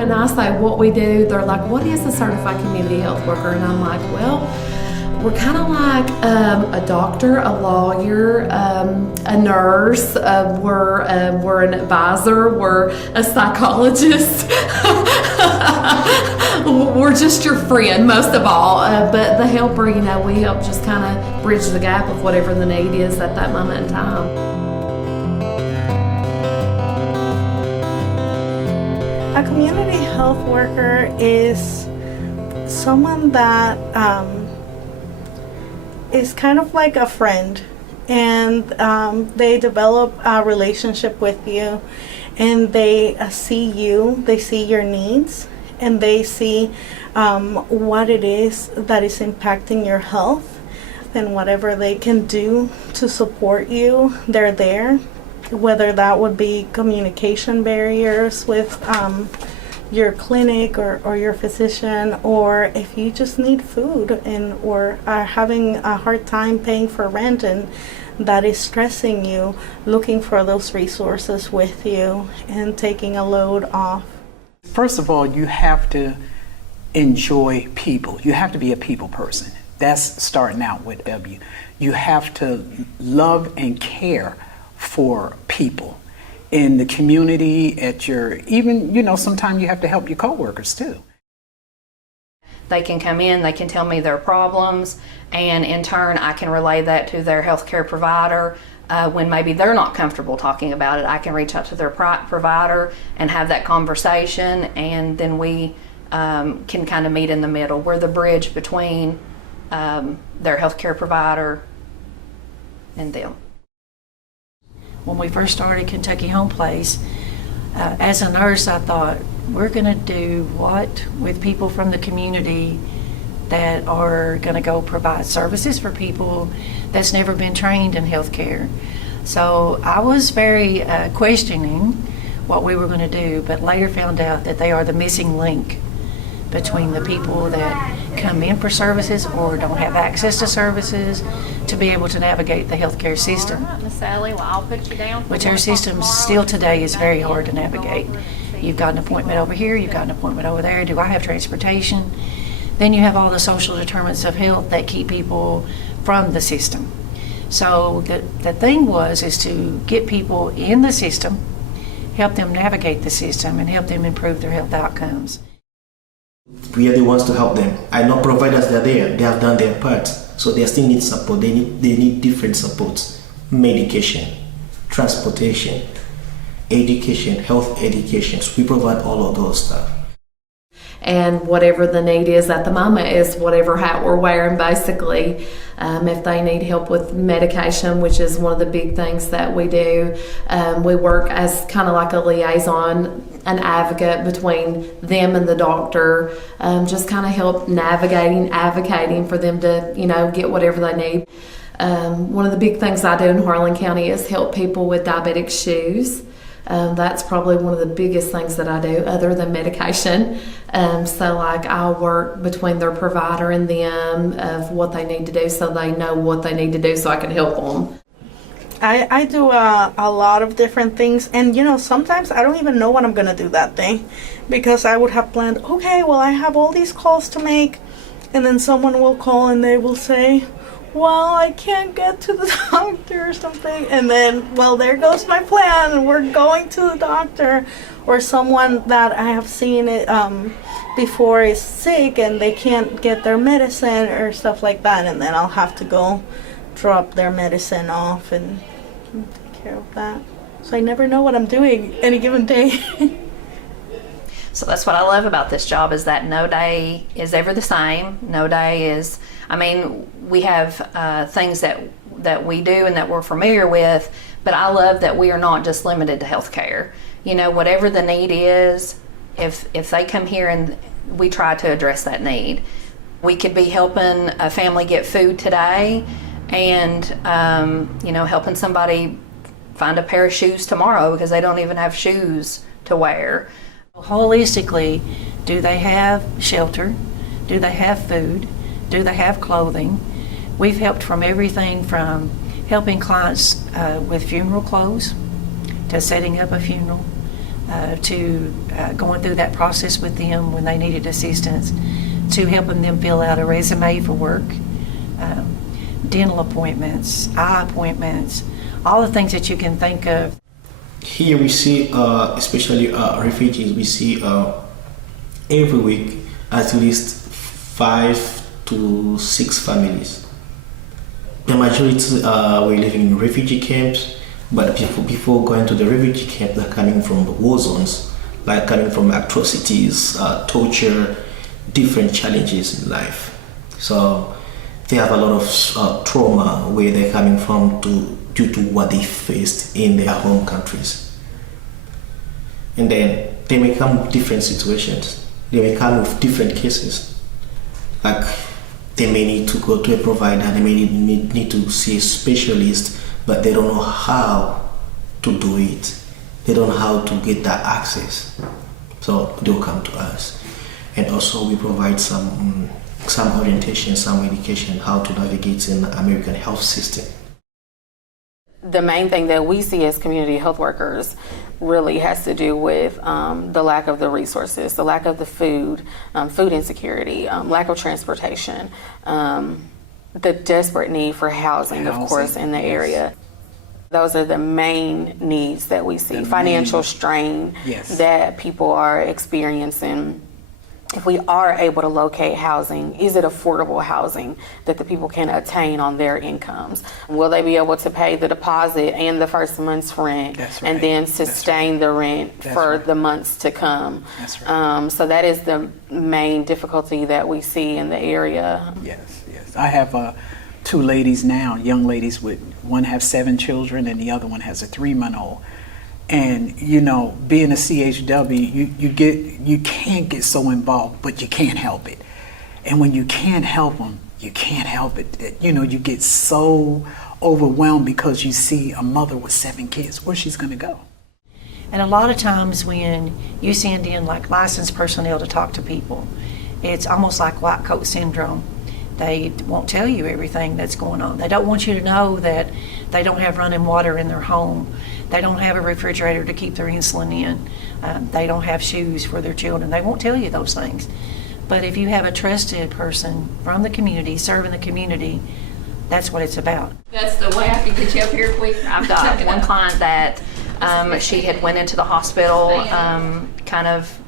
when I say what we do, they're like, what is a certified community health worker? And I'm like, well, we're kind of like a doctor, a lawyer, a nurse, we're an advisor, we're a psychologist. We're just your friend, most of all. But the helper, we help just kind of bridge the gap of whatever the need is at that moment in time. A community health worker is someone that is kind of like a friend, and they develop a relationship with you, and they see you, they see your needs, and they see what it is that is impacting your health, and whatever they can do to support you, they're there. Whether that would be communication barriers with your clinic or your physician, or if you just need food or are having a hard time paying for rent and that is stressing you, looking for those resources with you and taking a load off. First of all, you have to enjoy people. You have to be a people person. That's starting out with W. You have to love and care for people in the community, at your, even, sometimes you have to help your coworkers too. They can come in, they can tell me their problems, and in turn I can relay that to their healthcare provider. When maybe they're not comfortable talking about it, I can reach out to their provider and have that conversation, and then we can kind of meet in the middle. We're the bridge between their healthcare provider and them. When we first started Kentucky Home Place, as a nurse, I thought, we're going to do what with people from the community that are going to go provide services for people that's never been trained in healthcare. So I was very questioning what we were going to do, but later found out that they are the missing link between the people that come in for services or don't have access to services to be able to navigate the healthcare system. All right, Miss Sally, well, I'll put you down. Which our system still today is very hard to navigate. You've got an appointment over here, you've got an appointment over there. Do I have transportation? Then you have all the social determinants of health that keep people from the system. So the thing is to get people in the system, help them navigate the system, and help them improve their health outcomes. We are the ones to help them. I know providers, they're there, they have done their part, so they still need support. They need different supports: medication, transportation, education, health education. So we provide all of those stuff. And whatever the need is at the moment is whatever hat we're wearing, basically. If they need help with medication, which is one of the big things that we do, we work as kind of like a liaison, an advocate between them and the doctor, just kind of help advocating for them to, get whatever they need. One of the big things I do in Harlan County is help people with diabetic shoes. That's probably one of the biggest things that I do other than medication. So like I'll work between their provider and them of what they need to do so they know what they need to do so I can help them. I do a lot of different things, and sometimes I don't even know what I'm gonna do that day, because I would have planned, okay, well, I have all these calls to make, and then someone will call and they will say, well, I can't get to the doctor or something, and then, well, there goes my plan, we're going to the doctor. Or someone that I have seen it before is sick and they can't get their medicine or stuff like that, and then I'll have to go drop their medicine off and take care of that. So I never know what I'm doing any given day. So that's what I love about this job, is that no day is ever the same. No day is, we have things that we do and that we're familiar with, but I love that we are not just limited to healthcare. Whatever the need is, if they come here and we try to address that need. We could be helping a family get food today and, helping somebody find a pair of shoes tomorrow because they don't even have shoes to wear. Holistically, do they have shelter? Do they have food? Do they have clothing? We've helped from everything from helping clients with funeral clothes to setting up a funeral. to going through that process with them when they needed assistance, to helping them fill out a resume for work, dental appointments, eye appointments, all the things that you can think of. Here we see, especially refugees, we see every week at least 5 to 6 families. The majority were living in refugee camps, but before going to the refugee camp, they're coming from the war zones, like coming from atrocities, torture, different challenges in life. So they have a lot of trauma where they're coming from due to what they faced in their home countries. And then they may come with different situations. They may come with different cases. Like they may need to go to a provider, they may need to see a specialist, but they don't know how to do it. They don't know how to get that access. So they'll come to us. And also we provide some orientation, some education, how to navigate in the American health system. The main thing that we see as community health workers really has to do with the lack of the resources, the lack of the food, food insecurity, lack of transportation, the desperate need for housing, of course, in the area. Those are the main needs that we see. Financial strain that people are experiencing. If we are able to locate housing, is it affordable housing that the people can attain on their incomes? Will they be able to pay the deposit and the first month's rent and then sustain the rent for the months to come? So that is the main difficulty that we see in the area. Yes. I have 2 ladies now, young ladies, with one has 7 children and the other one has a 3-month-old. And you know, being a CHW, you can't get so involved, but you can't help it. And when you can't help them, you can't help it. You know, you get so overwhelmed because you see a mother with 7 kids. Where's she's going to go? And a lot of times when you send in like licensed personnel to talk to people, it's almost like white coat syndrome. They won't tell you everything that's going on. They don't want you to know that they don't have running water in their home. They don't have a refrigerator to keep their insulin in. They don't have shoes for their children. They won't tell you those things. But if you have a trusted person from the community, serving the community, that's what it's about. That's the way I can get you up here quick. I've got one client that she had went into the hospital kind of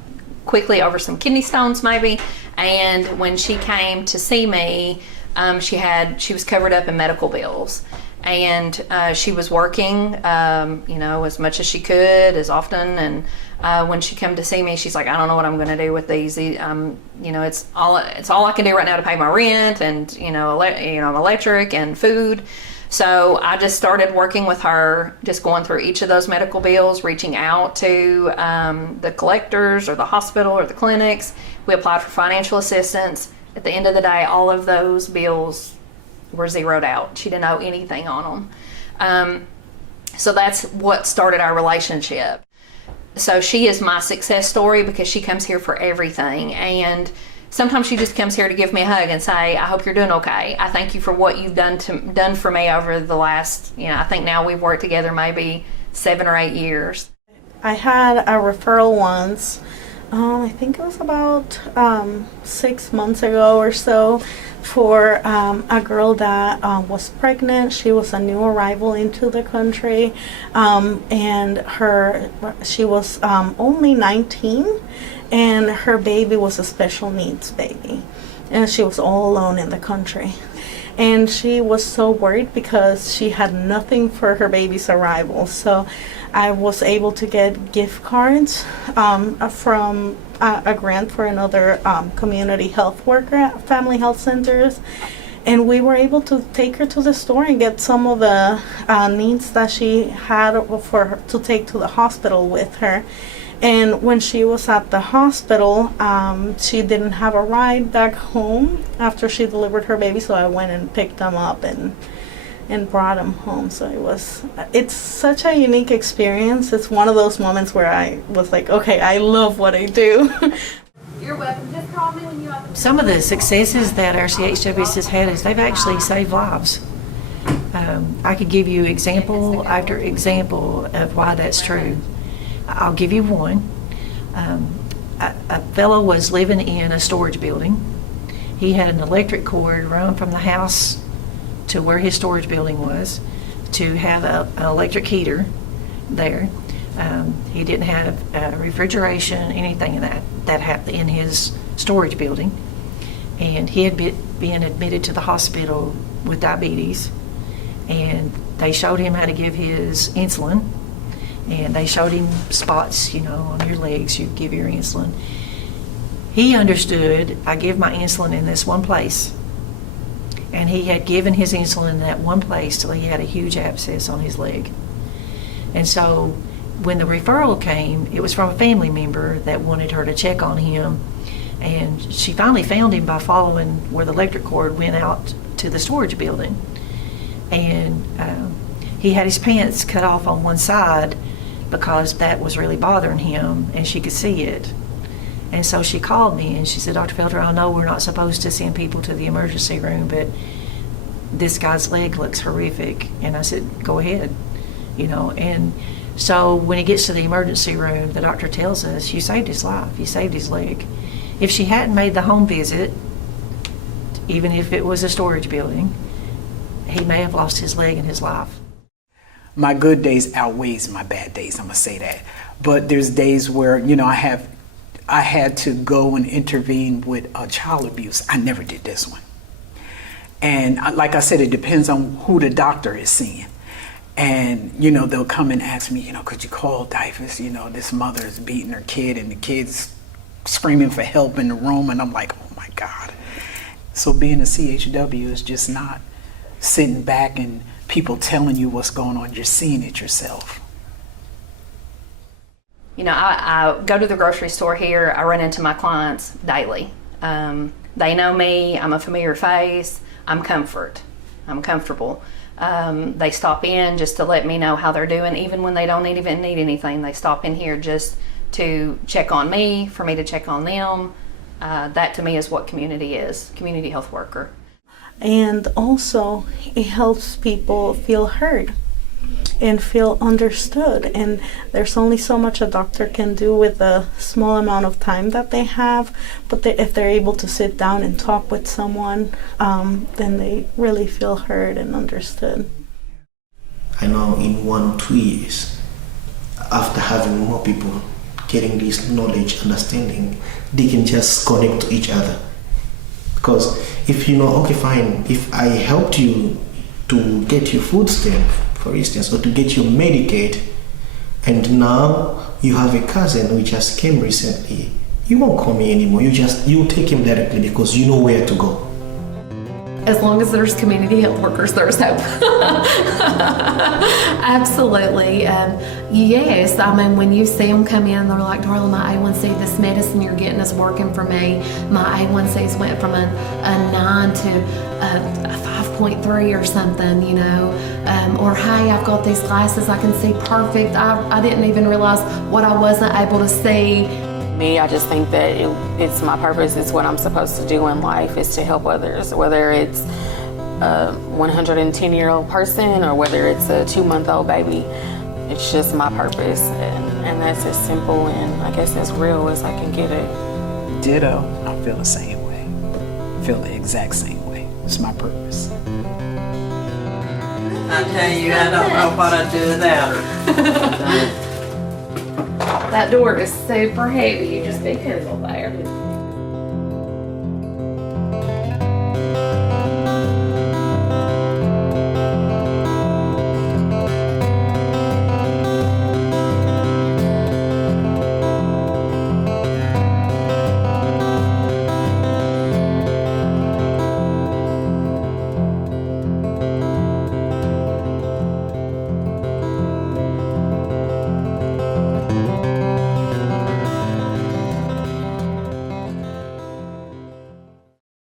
quickly over some kidney stones maybe, and when she came to see me, she was covered up in medical bills. And she was working, as much as she could, as often. And when she came to see me, she's like, I don't know what I'm going to do with these. It's all I can do right now to pay my rent and electric and food. So I just started working with her, just going through each of those medical bills, reaching out to the collectors or the hospital or the clinics. We applied for financial assistance. At the end of the day, all of those bills were zeroed out. She didn't owe anything on them. So that's what started our relationship. So she is my success story because she comes here for everything. And sometimes she just comes here to give me a hug and say, I hope you're doing okay. I thank you for what you've done for me over the last, I think now we've worked together maybe 7 or 8 years. I had a referral once. I think it was about 6 months ago or so, for a girl that was pregnant. She was a new arrival into the country, and she was only 19, and her baby was a special needs baby, and she was all alone in the country. And she was so worried because she had nothing for her baby's arrival. So I was able to get gift cards from a grant for another community health worker at Family Health Centers. And we were able to take her to the store and get some of the needs that she had for her to take to the hospital with her. And when she was at the hospital, she didn't have a ride back home after she delivered her baby, so I went and picked them up and brought them home. So it's such a unique experience. It's one of those moments where I was like, okay, I love what I do. You're welcome. Just call me when you have Some of the successes that our CHWs has had is they've actually saved lives. I could give you example after example of why that's true. I'll give you one. A fellow was living in a storage building. He had an electric cord run from the house to where his storage building was to have an electric heater there. He didn't have refrigeration, anything of that happened in his storage building. And he had been admitted to the hospital with diabetes. And they showed him how to give his insulin. And they showed him spots, on your legs, you give your insulin. He understood, I give my insulin in this one place. And he had given his insulin in that one place till he had a huge abscess on his leg. And so when the referral came, it was from a family member that wanted her to check on him. And she finally found him by following where the electric cord went out to the storage building. And he had his pants cut off on one side because that was really bothering him, and she could see it. And so she called me and she said, Dr. Felter, I know we're not supposed to send people to the emergency room, but this guy's leg looks horrific. And I said, go ahead, And so when he gets to the emergency room, the doctor tells us, you saved his life, you saved his leg. If she hadn't made the home visit, even if it was a storage building, he may have lost his leg and his life. My good days outweighs my bad days, I'm gonna say that. But there's days where, I had to go and intervene with child abuse. I never did this one. And like I said, it depends on who the doctor is seeing. And, they'll come and ask me, could you call DIFUS? This mother is beating her kid and the kid's screaming for help in the room. And I'm like, oh my God. So being a CHW is just not sitting back and people telling you what's going on. You're seeing it yourself. I go to the grocery store here. I run into my clients daily. They know me. I'm a familiar face. I'm comfortable. They stop in just to let me know how they're doing, even when they don't even need anything. They stop in here just to check on me, for me to check on them. That to me is what community is, community health worker. And also, it helps people feel heard and feel understood. And there's only so much a doctor can do with a small amount of time that they have. But if they're able to sit down and talk with someone, then they really feel heard and understood. I know in 1 or 2 years, after having more people getting this knowledge, understanding, they can just connect to each other. Because if okay, fine, if I helped you to get your food stamp, for instance, or to get your Medicaid, and now you have a cousin who just came recently, you won't call me anymore. You take him directly because you know where to go. As long as there's community health workers, there's hope. Absolutely. Yes, when you see them come in, they're like, Darla, my A1C, this medicine you're getting is working for me. My A1Cs went from a 9 to a 5.3 or something, or hey, I've got these glasses, I can see perfect. I didn't even realize what I wasn't able to see. Me, I just think that it's my purpose. It's what I'm supposed to do in life, is to help others, whether it's a 110-year-old person or whether it's a 2-month-old baby. It's just my purpose, and that's as simple and I guess as real as I can get it. Ditto. I feel the same way. I feel the exact same way. It's my purpose. I tell you, I don't know what I'd do without her. That door is super heavy. You just be careful there.